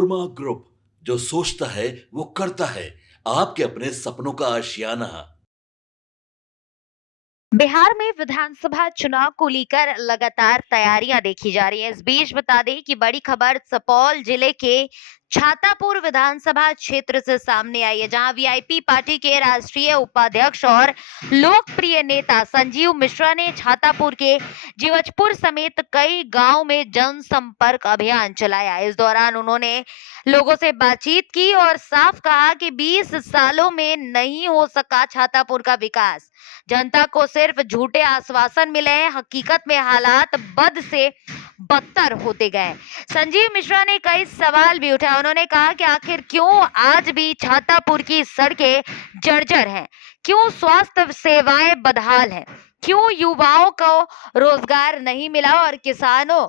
Panorama group, जो सोचता है वो करता है। आपके अपने सपनों का आशियाना। बिहार में विधानसभा चुनाव को लेकर लगातार तैयारियां देखी जा रही हैं। इस बीच बता दें कि बड़ी खबर सुपौल जिले के छातापुर विधानसभा क्षेत्र से सामने आई है, जहां वीआईपी पार्टी के राष्ट्रीय उपाध्यक्ष और लोकप्रिय नेता संजीव मिश्रा ने छातापुर के जीवजपुर समेत कई गांव में जनसंपर्क अभियान चलाया। इस दौरान उन्होंने लोगों से बातचीत की और साफ कहा कि 20 सालों में नहीं हो सका छातापुर का विकास। जनता को सिर्फ झूठे आश्वासन मिले हैं, हकीकत में हालात बद से बदतर होते गए। संजीव मिश्रा ने कई सवाल भी उठाए। उन्होंने कहा कि आखिर क्यों आज भी छातापुर की सड़कें जर्जर हैं, क्यों स्वास्थ्य सेवाएं बदहाल हैं, क्यों युवाओं को रोजगार नहीं मिला और किसानों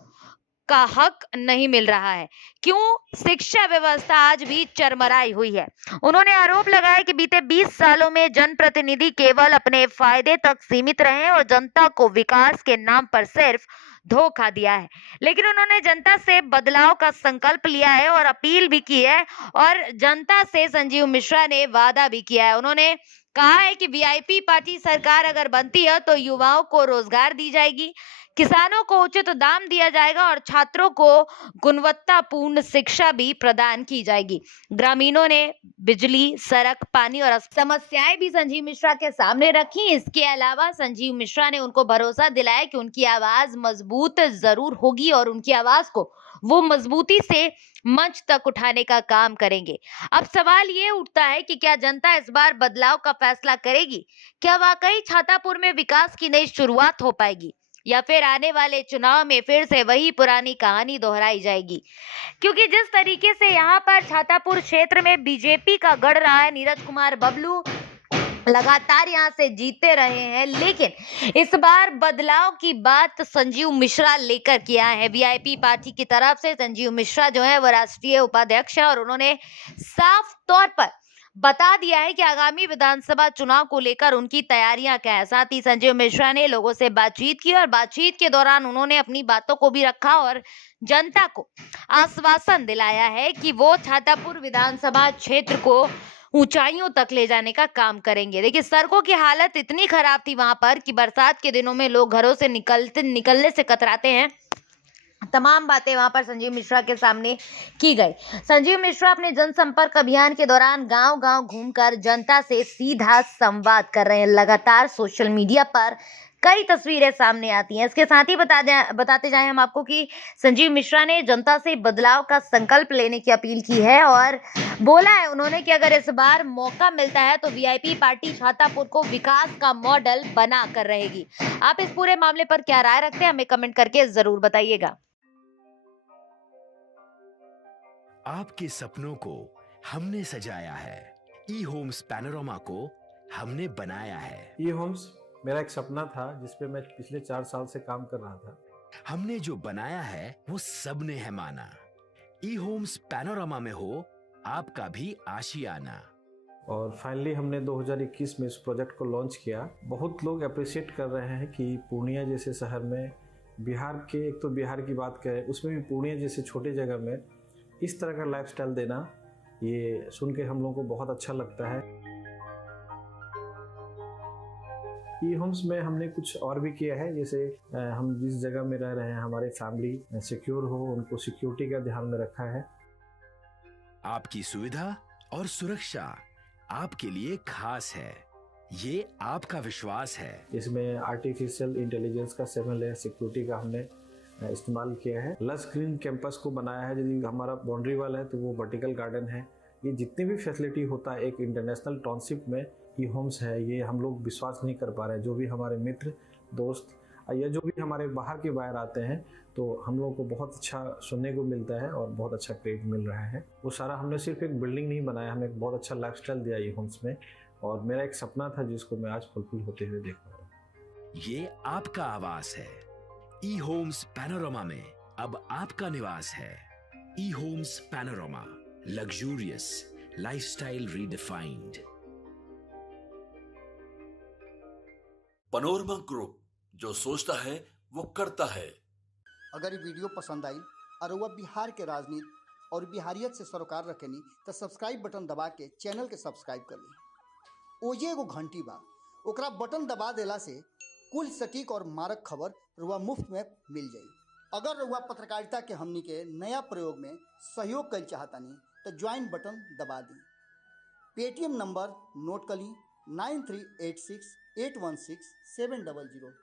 का हक नहीं मिल रहा है, क्यों शिक्षा व्यवस्था आज भी चरमराई हुई है। उन्होंने आरोप लगाया कि बीते 20 सालों में जनप्रतिनिधि केवल अपने फायदे तक सीमित रहे हैं और जनता को विकास के नाम पर सिर्फ धोखा दिया है। लेकिन उन्होंने जनता से बदलाव का संकल्प लिया है और अपील भी की है और जनता से संजीव मिश्रा ने वादा भी किया है। उन्होंने कहा है कि वीआईपी पार्टी सरकार अगर बनती है तो युवाओं को रोजगार दी जाएगी, किसानों को उचित दाम दिया जाएगा और छात्रों को गुणवत्तापूर्ण शिक्षा भी प्रदान की जाएगी। ग्रामीणों ने बिजली, सड़क, पानी और समस्याएं भी संजीव मिश्रा के सामने रखी। इसके अलावा संजीव मिश्रा ने उनको भरोसा दिलाया कि उनकी आवाज मजबूत जरूर होगी और उनकी आवाज को वो मजबूती से मंच तक उठाने का काम करेंगे। अब सवाल ये उठता है कि क्या जनता इस बार बदलाव का फैसला करेगी? क्या वाकई छातापुर में विकास की नई शुरुआत हो पाएगी या फिर आने वाले चुनाव में फिर से वही पुरानी कहानी दोहराई जाएगी? क्योंकि जिस तरीके से यहाँ पर छातापुर क्षेत्र में बीजेपी का गढ़ रहा है, नीरज कुमार बबलू लगातार यहाँ से जीते रहे हैं, लेकिन इस बार बदलाव की बात संजीव मिश्रा लेकर किया है। वीआईपी पार्टी की तरफ से संजीव मिश्रा जो है वो राष्ट्रीय उपाध्यक्ष है और उन्होंने साफ तौर पर बता दिया है कि आगामी विधानसभा चुनाव को लेकर उनकी तैयारियां क्या है। साथ ही संजीव मिश्रा ने लोगों से बातचीत की और बातचीत के दौरान उन्होंने अपनी बातों को भी रखा और जनता को आश्वासन दिलाया है कि वो छातापुर विधानसभा क्षेत्र को ऊंचाइयों तक ले जाने का काम करेंगे। देखिए, सड़कों की हालत इतनी खराब थी वहां पर कि बरसात के दिनों में लोग घरों से निकलने से कतराते हैं। तमाम बातें वहां पर संजीव मिश्रा के सामने की गई। संजीव मिश्रा अपने जनसंपर्क अभियान के दौरान गांव-गांव घूमकर जनता से सीधा संवाद कर रहे हैं। लगातार सोशल मीडिया पर कई तस्वीरें सामने आती हैं। इसके साथ ही बताते जाएं हम आपको कि संजीव मिश्रा ने जनता से बदलाव का संकल्प लेने की अपील की है और बोला है उन्होंने कि अगर इस बार मौका मिलता है तो वीआईपी पार्टी छातापुर को विकास का मॉडल बना कर रहेगी। आप इस पूरे मामले पर क्या राय रखते हैं, हमें कमेंट करके जरूर बताइएगा। आपके सपनों को हमने सजाया है, ई होम्स पैनोरमा को हमने बनाया है। ई होम्स मेरा एक सपना था जिसपे मैं पिछले 4 साल से काम कर रहा था। हमने जो बनाया है वो सबने है माना। ई होम्स पैनोरमा में हो आपका भी आशियाना। और फाइनली हमने 2021 में इस प्रोजेक्ट को लॉन्च किया। बहुत लोग अप्रिशिएट कर रहे हैं कि पूर्णिया जैसे शहर में बिहार के, एक तो बिहार की बात करें उसमें भी पूर्णिया जैसे छोटे जगह में इस तरह का लाइफस्टाइल देना, ये सुन के हम लोगों को बहुत अच्छा लगता है। ई होम्स में हमने कुछ और भी किया है, जैसे हम जिस जगह में रह रहे हैं हमारे फैमिली सिक्योर हो, उनको सिक्योरिटी का ध्यान में रखा है। आपकी सुविधा और सुरक्षा आपके लिए खास है, ये आपका विश्वास है। इसमें आर्टिफिशियल इंटेलिजेंस का 7 लेयर सिक्योरिटी का हमने इस्तेमाल किया है। लस ग्रीन कैंपस को बनाया है। यदि हमारा बाउंड्री वाल है तो वो वर्टिकल गार्डन है। ये जितनी भी फैसिलिटी होता है एक इंटरनेशनल टाउनशिप में ई होम्स है, ये हम लोग विश्वास नहीं कर पा रहे हैं। जो भी हमारे मित्र, दोस्त या जो भी हमारे बाहर के बाहर आते हैं तो हम लोगों को बहुत अच्छा सुनने को मिलता है और बहुत अच्छा क्रेडिट मिल रहा है। वो सारा हमने सिर्फ एक बिल्डिंग नहीं बनाया, हमें एक बहुत अच्छा लाइफस्टाइल दिया ई होम्स में और मेरा एक सपना था जिसको मैं आज फुलफिल होते हुए देख रहा हूँ। ये आपका आवास है। ई होम्स पैनोरमा में अब आपका निवास है। E Homes Panorama, luxurious lifestyle redefined. Panorama group, जो सोचता है वो करता है। अगर ये वीडियो पसंद आई और वह बिहार के राजनीति और बिहारियत से सरोकार रखेनी तो सब्सक्राइब बटन दबा के चैनल के सब्सक्राइब कर ली। ओजे एगो घंटी बा, ओकरा बटन दबा देला से कुल सटीक और मारक खबर रुआ मुफ्त में मिल जाई। अगर रुआ पत्रकारिता के हमनी के नया प्रयोग में सहयोग कर चाहतानी तो ज्वाइन बटन दबा दी। पेटीएम नंबर नोट कर ली 9386816700।